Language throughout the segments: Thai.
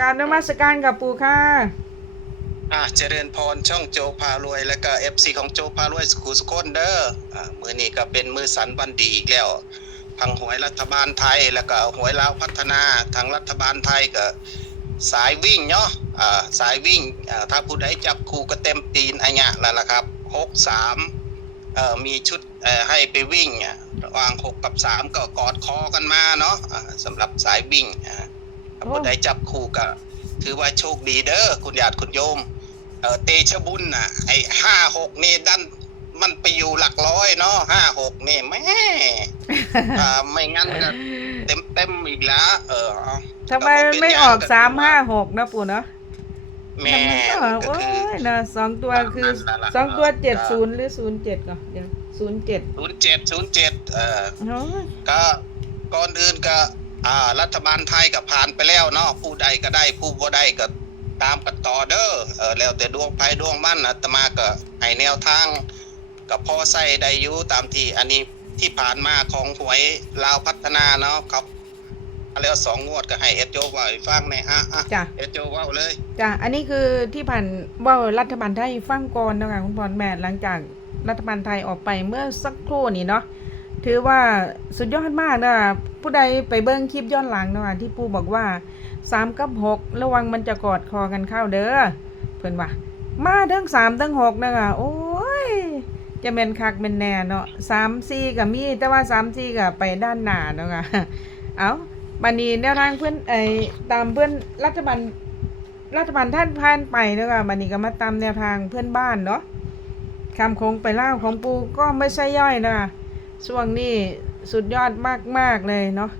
การนมัสการกับปู่ค่ะ อ่าเจริญพรช่องโจพารวย แล้วก็เอฟซีของโจพารวยสุขุสุคนเด้ออ่ามือนี้ก็เป็นมือสันวันดีอีกแล้วทางหวยรัฐบาลไทย แล้วก็หวยลาวพัฒนาทางรัฐบาลไทยก็สายวิ่งเนาะอ่าสายวิ่งอ่าถ้าผู้ใดจับคู่ก็เต็มตีนอันเนี้ยแล้วล่ะครับหกสามเอ่อมีชุดเอ่อให้ไปวิ่งอะระหว่างหกกับสามก็กอดคอกันมาเนาะอ่าสำหรับสายวิ่งอ่า ผู้ใดจับคู่ก็ถือว่าโชคดีเด้อคุณญาติคุณโยมเออเตชะบุญน่ะ ไอ้ห้าหกนี่ดันมันไปอยู่หลักร้อยเนาะห้าหกนี่แม่อ่าไม่งั้นก็เต็มเต็มๆอีกแล้วเออเอาทำไมไม่ออกสามห้าหกนะปู่เนาะแม่มันก็ก็โอ้คือยนะสองตัวคือนั่นล่ะสองตัวเจ็ดศูนย์หรือศูนย์เจ็ดก่อนเดี๋ยวศูนย์เจ็ดศูนย์เจ็ดศูนย์เจ็ดเออโอ้ยก็ก่อนอื่นก็ อ่ารัฐบาลไทยก็ผ่านไปแล้วเนาะผู้ใดก็ได้ผู้บ่ได้ก็ตามกันต่อเด้อเออแล้วแต่ดวงไพ่ดวงมั่นอาตมาก็ให้แนวทางกับพ่อใส่ได้อยู่ตามที่อันนี้ที่ผ่านมาของหวยลาวพัฒนาเนาะครับแล้วสองงวดก็ให้เอสโจว่าให้ฟังในอยอะอะจ้ะเอสโจว่าเลยจ้ะอันนี้คือที่ผ่านว่ารัฐบาลไทยฟังก่อนนะคะคุณพรแม่หลังจากรัฐบาลไทยออกไปเมื่อสักครู่นี้เนาะถือว่าสุดยอดมากนะคะ ผู้ใดไปเบิ้งคลิปย้อนหลังเนาะที่ปูบอกว่าสามกับหกระวังมันจะกอดคอกันเข้าเด้อเพื่อนว่ามาทั้งสามทั้งหกนะคะโอ้ยจะเป็นคักเป็นแน่เนาะสามสี่กับมีแต่ว่าสามสี่กับไปด้านหน้าเนาะค่ะเอาบันนี้แนวทางเพื่อนไอ้ตามเพื่อนรัฐบาลรัฐบาลท่านผ่านไปเนาะค่ะบันนี้ก็มาตามแนวทางเพื่อนบ้านเนาะคำคงไปเล่าของปูก็ไม่ใช่ย่อยนะคะช่วงนี้ สุดยอดมาก ๆ เลยเนาะ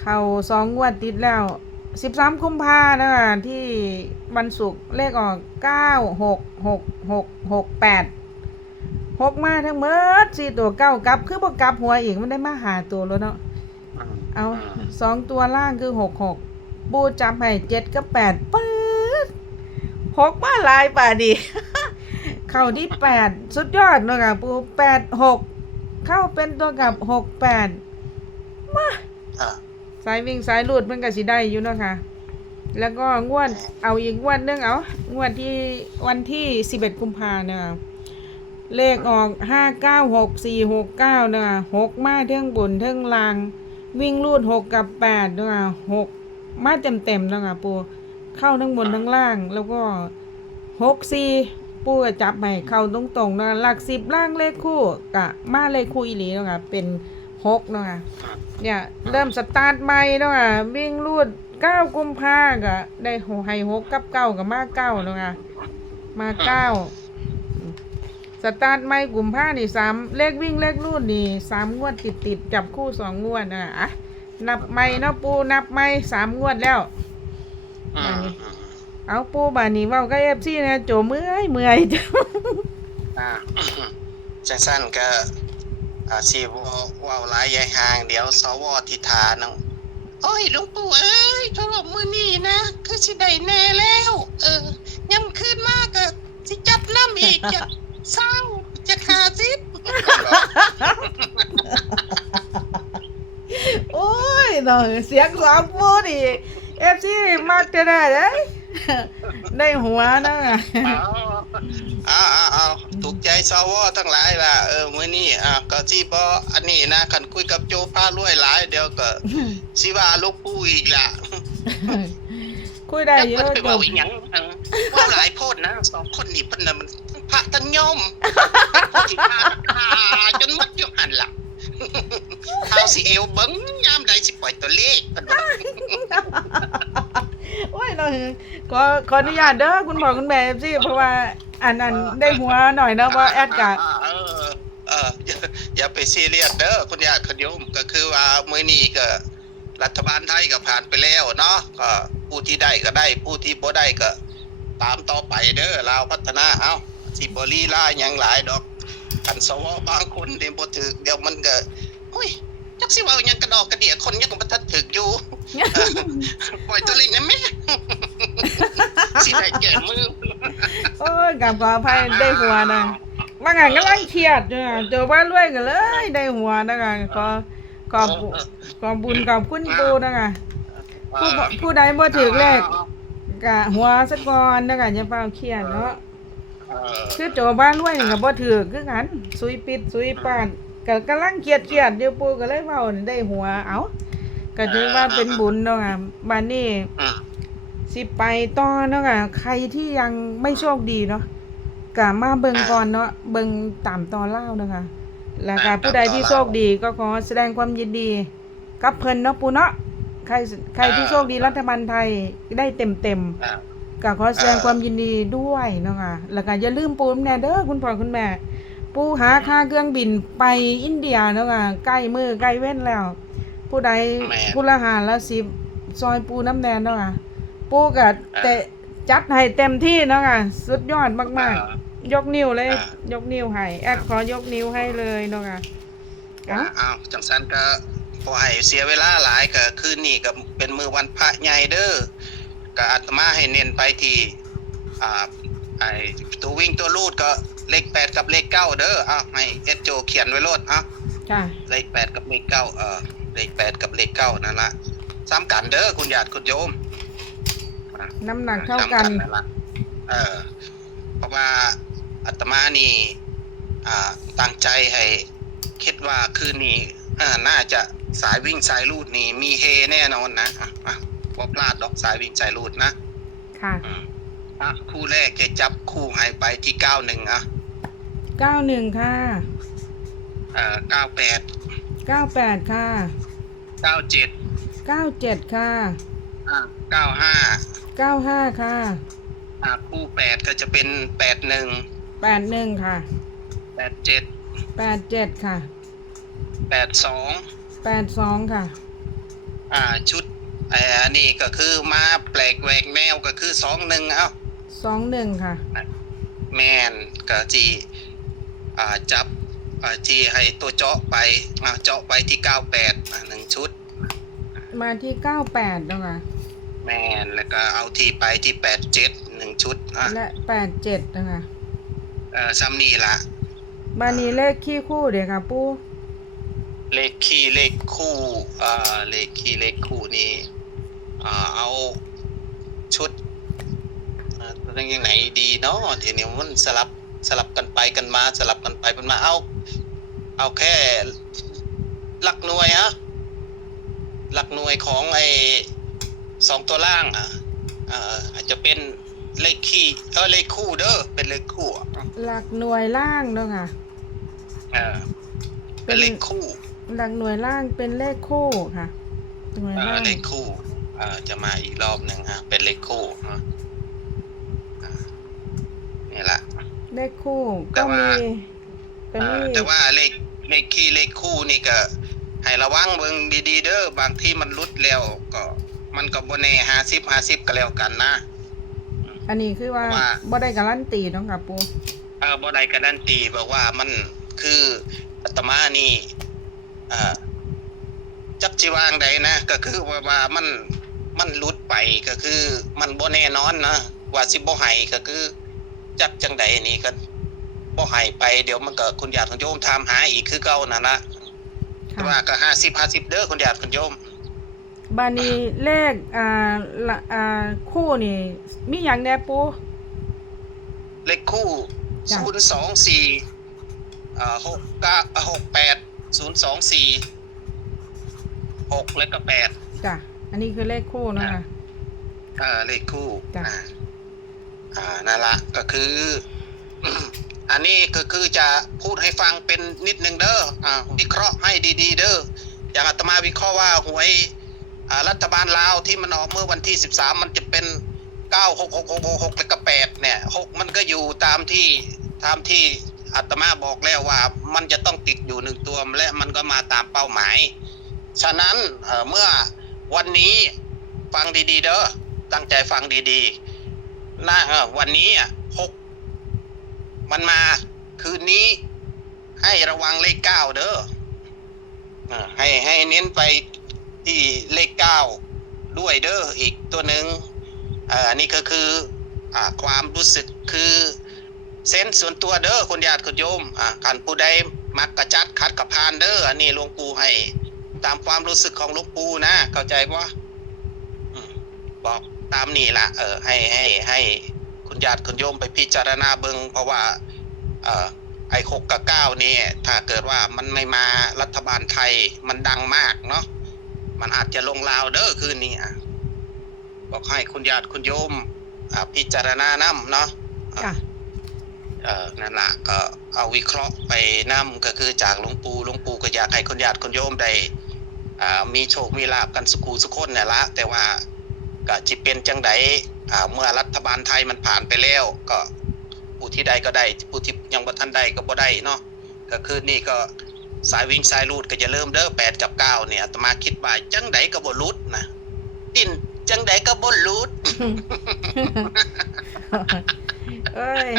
เข่าสองงวดติดแล้วสิบสามคุมภานะคะที่วันศุกร์เลขออกเก้าหกหกหกหกแปดหกมาทั้งหมดสี่ตัวเก้ากลับ คือบ่กลับหัวอีกมันได้มาหาตัวแล้วเนาะเอาสองตัวล่างคือหกหกปูจับให้เจ็ดกับแปดปื๊ดหกมาลายป่าดี เข้าที่แปดสุดยอดเนาะค่ะปูแปดหก เข้าเป็นตัวกับหกแปดอะสายวิ่งสายลูดมันก็สิได้อยู่เนาะค่ะ แล้วก็งวดเอาอีกงวดหนึงเอางวดที่วันที่สิบเอ็ดกุมภาเนี่ยเลขออกห้าเก้าหกสี่หกเก้าเนอะหกมาเทิงบนเทิงลาง วิ่งรูดหกกับแปดเนอะหกมาเต็มเต็มๆเนอะปูเข้าทั้งบนทั้งล่างแล้วก็หกสี่ ปูก็จับให้เข้าตรงๆนะหลักสิบล่างเลขคู่กะมาเลขคู่อีหลีเนอะเป็นหกเนอะเนี่ยเริ่มสตาร์ทใหม่เนอะวิ่งรูดเก้ากุมภาก็ ได้หกให้หกกับเก้ากับมาเก้าเนอะมาเก้าสตาร์ทไม่กลุ่มผ้านี่สามเลขวิ่งเลขรูดนี่สามงวดติดติดๆจับคู่สองงวดนะอะนับไม่เนาะปูนับไม่สามงวดแล้วอืม เอาปูบานี้เว้าก็เอฟซีนะโจเมื่อยเมื่อยจ้ะอ่าจังสั้นก็อ่าสิเว้าเว้าหลายยายห่างเดี๋ยวสวทิธาเนาะโอ้ยหลวงปู่เอ้ยถ้าว่ามื้อนี้นะ คือสิได้แน่แล้ว เออยามคืนมากก็สิจับน้ำอีกจะเศร้าจะขาซิบโอ้ยเนาะเสียงสองปูนี่เอฟซีมักจะได้เลย ได้หัวนะเอาเอาเอาถูกใจสวทั้งหลายล่ะเออมื้อนี้อ่าก็สิบ่อันนี้นะคันคุยกับโจพารวยหลาย เดี๋ยวก็สิว่าหลูกปู่อีกล่ะคุยได้เยเพิ่นอะไปจเว้าบอีหยังอังว่าหลายโพดนะสองคนนี่เพิ่นน่ะมันพระทั้งโยมสิพาพาจนหมดอยู่หั่นล่ะข่าวสิเอวเบิ่งยามใดสิปล่อยตัวเลขเพิ่นว่าโอ้ย เราขอขออนุญาตเด้อคุณพ่อคุณแม่เอฟซีเพราะว่าอันนั้นได้หัวหน่อยนะว่าแอดกะเออเอออย่าอย่าไปซีเรียสเด้อคุณญาติคุณโยมก็คือว่ามื้อนี้ก็ รัฐบาลไทยก็ผ่านไปแล้วเนาะก็ผู้ที่ได้ก็ได้ ผู้ที่บ่ได้ก็ ตามต่อไปเด้อลาวพัฒนาเอ้าสิบ่ลีลาหยังหลายดอกคันสวบางคนนี่บ่ถึกเดี๋ยวมันก็โอ้ย จักสิเว้าหยังกระดอกกระเดียคนยังบ่ทันถึกอยู่เออปล่อยตัวเล็กนะแม่สิได้แก่มือโอ้ยกับขออภัยได้หัวนะว่างานกำลังเครียดเนี่ยเจอว่ารวยกันเลย ได้หัวนะคะขอขอบขอบบุญขอบคุณปูนะคะผู้บ่ผู้ใดบ่ถือเลขกะหัวซะก่อนเด้อค่ะอย่าเฝ้าเครียดเนาะเออคือโจบ้านรวยนี่ก็บ่ถือคือกันซุยปิดซุยปาน ก็กำลังเครียดเครียดเดี๋ยวปู่ก็เลยเว้าได้หัว เอ้าก็ถือว่าเป็นบุญเนาะค่ะบัดนี้อืมสิไปต่อเนาะค่ะใครที่ยังไม่โชคดีเนาะก็มาเบิ่งก่อนเนาะเบิ่งตามตอนเล่าเนาะค่ะแล้วก็ผู้ใดที่โชคดีก็ขอแสดงความยินดี กับเพิ่นเนาะปู่เนาะใครใครที่โชคดีรัฐบาลไทยได้เต็มๆอ่าก็ขอแสดงความยินดีด้วยเนาะค่ะแล้วก็อย่าลืมปูนแน่เด้อคุณพ่อคุณแม่ ปูหาค่าเครื่องบินไปอินเดียเนาะค่ะใกล้มือใกล้เว้นแล้ว ผู้ใดผู้ละหาละสิบซอยปูน้ำแดงเนาะค่ะปูก็แต่จัดให้เต็มที่เนาะค่ะสุดยอดมากอ่าๆยกนิ้วเลย อ่า ยกนิ้วให้แอดขอยกนิ้วให้เลยเนาะค่ะเอ้าอ้าวจังสันก็พอให้เสียเวลาหลายก็คืนนี้ก็เป็นมือวันพระใหญ่เด้อก็อาตมาให้เน้นไปที่อ่า ไอ้ตัววิ่งตัวลูดก็เลขแปดกับเลขเก้าเด้ออ้าวให้เอสโจเขียนไว้โลดอ้าวจ้ะเลขแปดกับเลขเก้าเออเลขแปดกับเลขเก้านั่นละซ้ำกันเด้อคุณญาติคุณโยมน้ำหนักเท่ากันซ้ำนั่นละเออเพราะว่าอาตมานี่อ่าตั้งใจให้คิดว่าคืนนี้อ่าน่าจะสายวิ่งสายลูดนี่มีเฮแน่นอนนะอะอะบ่พลาดดอกสายวิ่งสายลูดนะค่ะ อืมอะคู่แรกจะจับคู่ให้ไปที่เก้าหนึ่งอะเก้าหนึ่งค่ะเอ่อเก้าแปดเก้าแปดค่ะเก้าเจ็ดเก้าเจ็ดค่ะอะเก้าห้าเก้าห้าค่ะอะคู่แปดก็จะเป็นแปดหนึ่งแปดหนึ่งค่ะแปดเจ็ดแปดเจ็ดค่ะแปดสองแปดสองค่ะอ่าชุดไอ้อันนี้ก็คือมาแปลกแหวกแนวก็คือสองหนึ่งเอ้า สองหนึ่งค่ะ แมนก็จีอ่าจับอ่าจีให้ตัวเจาะไปอ่าเจาะไปที่เก้าแปดหนึ่งชุด มาที่เก้าแปดแล้วค่ะ แมนแล้วก็เอาทีไปที่แปดเจ็ดหนึ่งชุดอะและแปดเจ็ดนะคะเอ่อซัมนี่ละบานี้เลขขี้คู่เดี๋ยวค่ะปูเลขคี่เลขคู่อ่าเลขคี่เลขคู่นี่อ่าเอาชุดอ่าเรื่องยังไงดีเนาะทีนี้มันสลับสลับกันไปกันมา สลับกันไปกันมาเอาเอาแค่หลักหน่วยอะหลักหน่วยของไอ้สองตัวล่างอะอ่าอาจจะเป็นเลขคี่เออเลขคู่เด้อเป็นเลขคู่อะหลักหน่วยล่างแล้วค่ะเออเป็นเลขคู่ หลักหน่วยล่างเป็นเลขคู่ค่ะหน่วยอ่าล่างเลขคู่อ่าจะมาอีกรอบหนึ่งฮะเป็นเลขคู่ฮะอ่านี่แหละ เลขคู่แต่ก็ว่ามีก็อ่ามีแต่ว่าเลขเลขคี่เลขคู่นี่ก็ให้ระวังเบิ่งดีๆเด้อบางที่มันหลุดแล้วก็ มันก็บ่แน่ห้าสิบห้าสิบก็แล้วกันนะ อันนี้คือว่าว่า บ่ได้การันตีเนาะค่ะปูเออบ่ได้การันตีบอกว่ามันคืออาตมานี่เอ่อจักจิวางใดนะก็คือว่าว่ามันมันหลุดไปก็คือ มันบ่แน่นอนนะว่าสิบ่ให้ก็คือ จักจังใดนี่ก็บ่ให้ไปเดี๋ยวมันก็คุณญาติคุณโยมถามหาอีกคือเก่านั่นนะแต่ว่าค่ะก็50 50เด้อคุณญาติคุณโยมบานี้เลขอ่าละอ่าคู่นี่ มีอย่างแน่ปูเลขคู่จ้ะ024อ่า6 9 68 024 6แล้วก็8จ้ะอันนี้คือเลขคู่เนาะค่ะอ่าเลขคู่จ้ะ อ่านั่นละก็คือ อันนี้ก็คือจะพูดให้ฟังเป็นนิดนึงเด้ออ่าวิเคราะห์ให้ดี ๆ เด้ออย่างอาตมาวิเคราะห์ว่าหวยอ่ารัฐบาลลาวที่มันออกเมื่อวันที่สิบสามมันจะเป็นเก้าหกหกหกหกแล้วก็แปดเนี่ยหกมันก็อยู่ตามที่ตามที่อาตมาบอกแล้วว่ามันจะต้องติดอยู่หนึ่งตัวและมันก็มาตามเป้าหมาย ฉะนั้นเเมื่อวันนี้ฟังดีๆ เด้อตั้งใจฟังดีๆ นะเออวันนี้อะหกมันมาคืนนี้ ให้ระวังเลขเก้าเด้ออให้ให้เน้นไปที่เลขเก้าด้วยเด้ออีกตัวหนึ่งอ่ออันนี้ก็คืออ่าความรู้สึกคือเซนส์ส่วนตัวเด้อคนญาติคนโยมอ่าขันผู้ใดมักกระจัดขัดกับพานเด้ออันนี้หลวงปู่ให้ ตามความรู้สึกของหลวงปู่นะ เข้าใจปะบอก ตามนี่ละเออให้ให้ให้คุณญาติคุณโยมไปพิจารณาเบิงเพราะว่า เอ่อไอ้หกกับเก้านี่ถ้าเกิดว่ามันไม่มารัฐบาลไทยมันดังมากเนาะมันอาจจะลงลาวเด้อคืนนี้อะบอกให้คุณญาติคุณโยมอ่าพิจารณานํเนาะจ้ะเอ่อนั่นละก็เอาวิเคราะห์ไปนํก็คือจากหลวงปู่หลวงปู่ก็อยากให้คุณญาติคุณโยมได้อ่ามีโชคมีลาบกันสุขูสุขคนเนี่ยละแต่ว่า ก็จิเป็นจังไดอ่าเมื่อรัฐบาลไทยมันผ่านไปแล้ว ก็ผู้ที่ใดก็ได้ผู้ที่ยังบ่ทันได้ก็บ่ได้เนาะก็คือนี่ก็สายวิ่งสายรูดก็จะเริ่มเด้อ8กับ9เนี่ยอาตมาคิดว่าจังไดก็บ่หลุดนะดิ้นจังไดก็บ่หลุดเอ้ย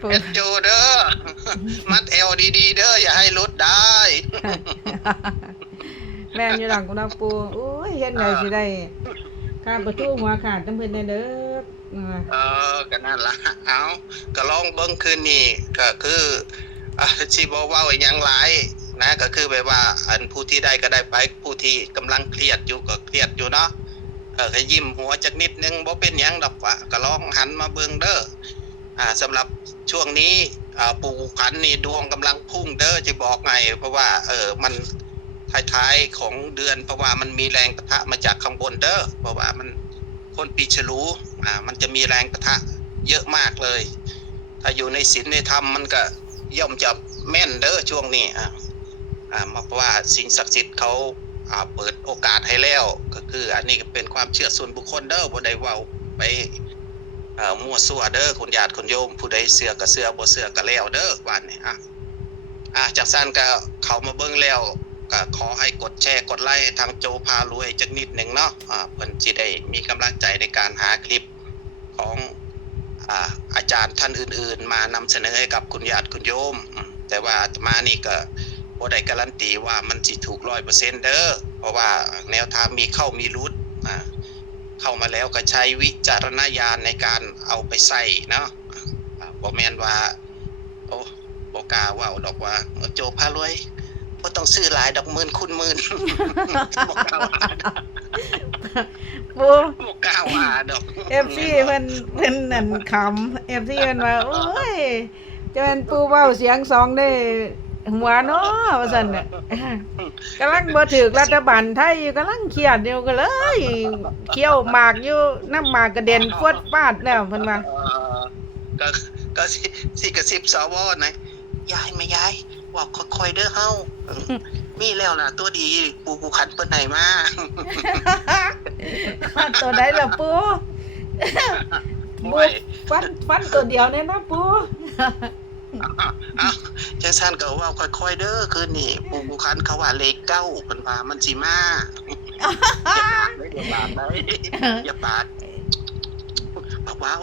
ปูเอ็ดโจเด้อมัดเอวดีๆเด้ออย่าให้หลุดได้ แม่นอยู่หลังคุณน้องปูโอ้ยเฮ็ดไงสิได้ ข้ามประตูหัวขาดจำเพิ่นได้เด้อเออก็นั่นละเอาก็ลองเบิ่งคืนนี้ก็คืออะสิบ่เว้าอีหยังหลายนะก็คือแบบว่าอันผู้ที่ได้ก็ได้ไปผู้ที่กำลังเครียดอยู่ก็เครียดอยู่เนาะเออก็ยิ้มหัวจักนิดนึงบ่เป็นหยังดอกว่าก็ลองหันมาเบิ่งเด้ออ่าสำหรับช่วงนี้อ่าปู่ขันนี่ดวงกำลังพุ่งเด้อจะบอกไงเพราะว่าเออมัน ท้ายๆของเดือน เพราะว่ามันมีแรงปะทะมาจากข้างบนเด้อเพราะว่ามันคนปีฉลูอ่ามันจะมีแรงปะทะเยอะมากเลย ถ้าอยู่ในศีลในธรรมมันก็ย่อมจะแม่นเด้อช่วงนี้อ่าอ่ามาเพราะว่าสิ่งศักดิ์สิทธิ์เขาอ่าเปิดโอกาสให้แล้วก็คือ อันนี้เป็นความเชื่อส่วนบุคคลเด้อบ่ได้ว้าไปอ่อมั่วซั่วเด้อคุณญาติคุณโยม ผู้ใดเสือก็เสือบ่เสือก็แล้วเด้อวันนี้อะอะจากสั้นก็เขามาเบิ่งแล้ว ก็ขอให้กดแชร์กดไลค์ทางโจพารวยจักนิดหนึ่งเนาะอ่าเพิ่นสิได้มีกำลังใจในการหาคลิปของอ่าอาจารย์ท่านอื่นๆ มานำเสนอให้กับคุณญาติคุณโยมอืมแต่ว่าอาตมานี่ก็บ่ได้การันตีว่ามันสิถูก100%เซนต์เด้อเพราะว่าแนวทางมีเข้ามีรุดอ่าเข้ามาแล้วก็ใช้วิจารณญาณในการเอาไปใส่เนาะอ่าบ่แม่นว่า โอ้บ่กล้าเว่าดอกว่าโจพารวย บ่ต้องซื้อหลายดอกหมื่นคุณหมื่นบ่กล้าว่าปูบ่กล้าว่าดอก FC เพิ่นเพิ่นนั่นขำ FC เพิ่นว่าโอ้ยจะเป็นปูเว้าเสียงสองได้หัวเนาะว่าซั่นน่ะกำลังบ่ถูกรัฐบาลไทยอยู่กำลังเครียดอยู่ก็เลยเคี้ยวหมากอยู่น้ำหมากกระเด็นฟวดฟาดแล้วเพิ่นว่าเอ่อก็ก็สิสิกระซิบสวนะยายไม่ยายว่าค่อยๆเด้อเฮาเออ มีแล้วล่ะ ตัวดีปูปูขันเปิ้นให้มาตัวใดล่ะปูโอ้ยฟันฟันตัวเดียวเนี่ยนะปูเอ้าจังซั่นก็เว่าค่อยๆเด้อคืนนี้ปูปูขันเขาว่าเลขเก้าเพิ่นว่ามันสิมาอย่าปากเลยอย่าปากเลยอย่าปากเบา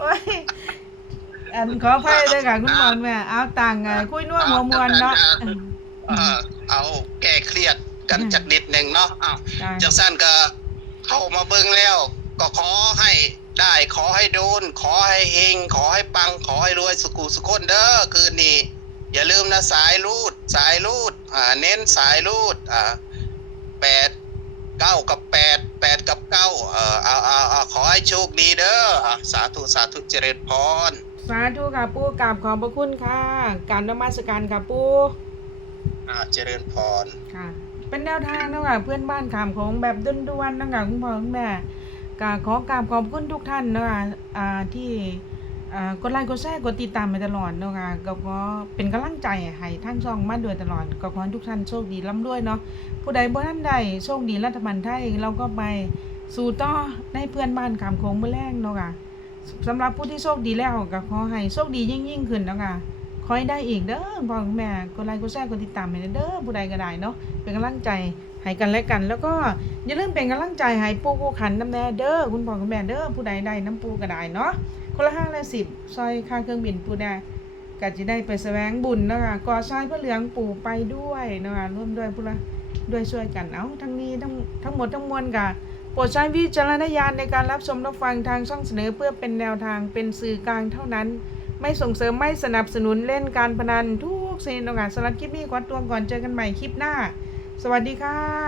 โอ้ย อันขออภัยด้วยค่ะคุณหมอนแม่เอาตังค์อะคุยน่วหัวมวนเนาะๆเออเอาแก้เครียดกันจักนิดหนึงเนาะเอ้าจ้ะจังสั้นก็เข้ามาเบิ่งแล้ว ก็ขอให้ได้ขอให้โดน ขอให้เฮงขอให้ปัง ขอให้รวยสุขุสุขคนเด้อคืนนี้ อย่าลืมนะสายรูด สายรูดอ่าเน้นสายรูดอ่าแปดเก้ากับแปดแปดกับเก้าเออเอาเอาเอาขอให้โชคดีเด้ออะสาธุสาธุเจริญพร สาธุค่ะปูกราบขอบพระคุณค่ะการนมัสการค่ะปูอ่าเจริญพรค่ะ เป็นแนวทางเนาะค่ะเพื่อนบ้านขามของแบบด้วนๆเนาะค่ะคุณพ่อคุณแม่ก็ขอกราบขอบคุณทุกท่านเนาะค่ะอ่าที่อ่ากดไลค์กดแชร์กดติดตามมาตลอดเนาะค่ะก็ขอเป็นกำลังใจให้ทั้งช่องมาโดยตลอดก็ขอให้ทุกท่านโชคดีร่ำรวยเนาะผู้ใดบ่ท่านใดโชคดีรัฐบาลไทยเราก็ไปสู่ต่อในเพื่อนบ้านขามโค้งเมื่อแรกเนาะค่ะ สำหรับผู้ที่โชคดีแล้วก็ขอให้โชคดียิ่งยิ่งขึ้นเนาะค่ะขอให้ได้อีกเด้อพ่อแม่กดไลค์กดแชร์กดติดตามให้เด้อผู้ใดก็ได้เนาะเป็นกำลังใจให้กันและกัน แล้วก็อย่าลืมเป็นกำลังใจให้ปูกูขันน้ำแน่เด้อคุณพ่อคุณแม่เด้อผู้ใดได้น้ำปูก็ได้เนาะคนละห้าละสิบซอยค่าเครื่องบินปูได้ก็จะได้ไปแสวงบุญนะคะก่อชายพระเหลืองปู่ไปด้วยนะคะร่วมด้วยพุละด้วยช่วยกันเอาทั้งนี้ทั้งทั้งหมดทั้งมวลกะโปรดใช้วิจารณญาณในการรับชมรับฟังทางช่องเสนอเพื่อเป็นแนวทางเป็นสื่อกลางเท่านั้น ไม่ส่งเสริมไม่สนับสนุนเล่นการพนันทุกสิ่งต่างๆสำหรับคลิปนี้ขอตัวก่อนเจอกันใหม่คลิปหน้า สวัสดีค่ะ